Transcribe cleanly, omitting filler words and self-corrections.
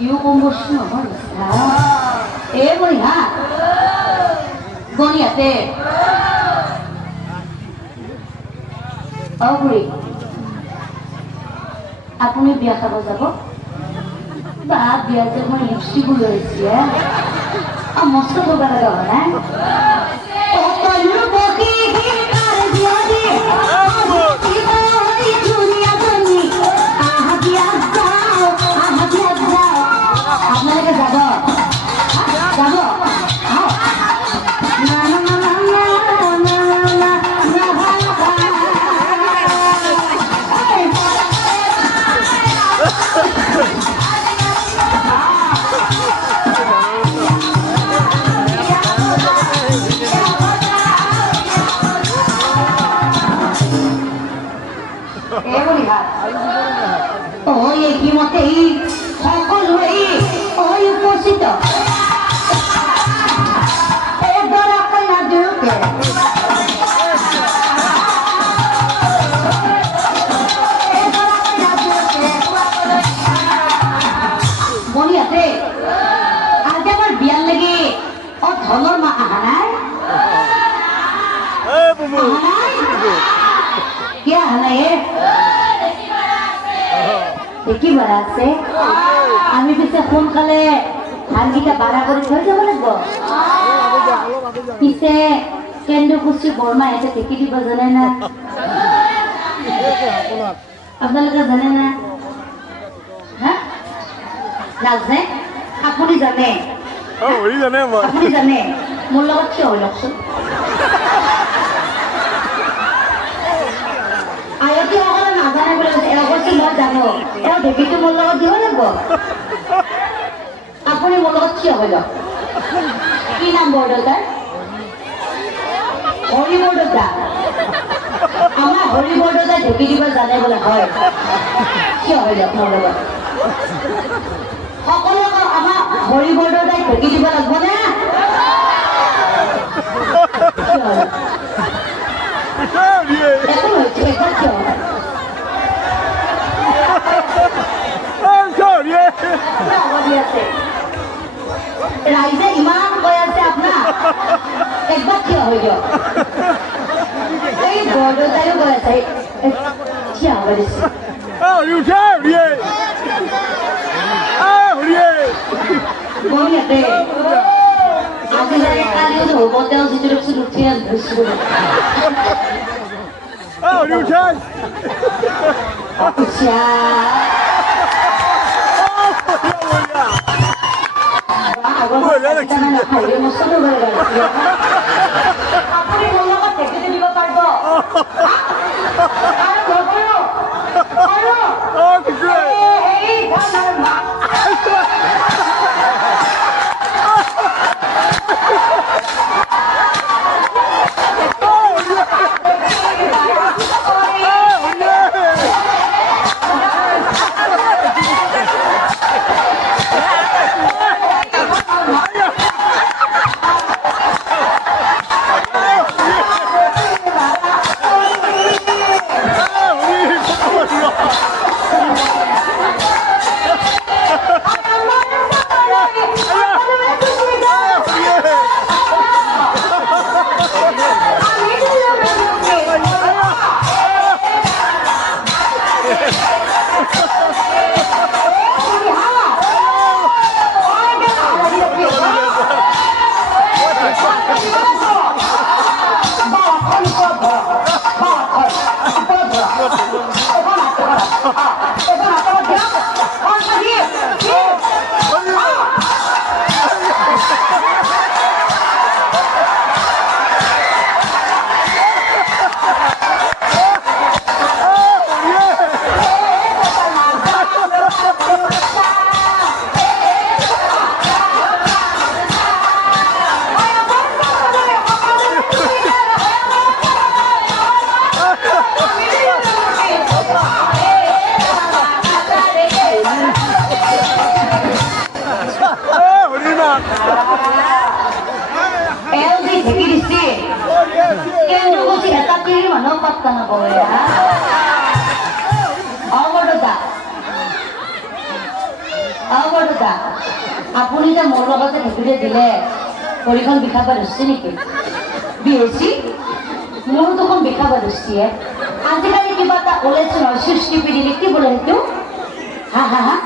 이거 공부시 너무 에 뭐야? 뭐니야테? 어구리. আপুনি বিয়া খাব যাব? বা বিয়া যে মই লিপষ্টিক লৈছে মস্ত বগা লগা হয় না সকলো বকি গীতাৰ জিয়দি ধুনীয়া ধনী আহা বিয়া যাও আপোনালোকে যাব যাব Oye, Timotei, সকলোই ওই উপস্থিত এবার আপনার দুকে বনিয়াতে আজ আমার বিয়ার লাগে ও ধনর মা আহানাই কে আহানাই কি বাড়া আছে আমি পিছে সোনকালে ধানকেইটা বাড়া কৰি থৈ যাব লাগিব পিছে কেন্দ্ৰকুচি বৰ্মা এতে ঢেকি দিব জানে না আপোনালোকে জানে না নাজানে আপুনি জানে আপুনি জানে মোৰ লগত কিয় হৈ লওকচোন আয়তীসকলে নাজানে বুলি কৈছে এওঁ কৈছে মই জানো এওঁ ঢেকিটো মোৰ লগত দিব লাগিব আপুনি মোৰ লগত কিয় হৈ লওক কি নাম বৰদেউতাৰ হৰি বৰদেউতা আমাৰ হৰি বৰদেউতাই ঢেকি দিব জানে বোলে হয় কিয় হৈ লওক মোৰ লগত সকলোৱে আমাৰ হৰি বৰদেউতাই ঢেকি দিব লাগিব নে একো হৈছে একবাৰ কিয় রাইজে ইমান কৈ আছে আপনার একবার থিয় হয়ে যাও এই বড়দাইও কৈ আছে থিয় হয়ে দিছে বনিয়াতে আজি লাগে কালিও হব তেওঁ যিটো ৰূপচোন উঠি ধৰিছিলো আপুনি মোৰ লগত ঢেকি দিব পাৰিব Tanah boleh ya. Oh, udah tak. বৰদেউতা আপুনি যে মোৰ লগত যে ভেকুৰিয়ে দিলে ভৰিখন বিষাব ধৰিছে নেকি বিহেছি মোৰো দেখোন বিষাব ধৰিছে আজিকালি কিবা এটা ওলাইছে নহয় সৃষ্টি পিৰিলে কি বোলে সেইটো হা হা হা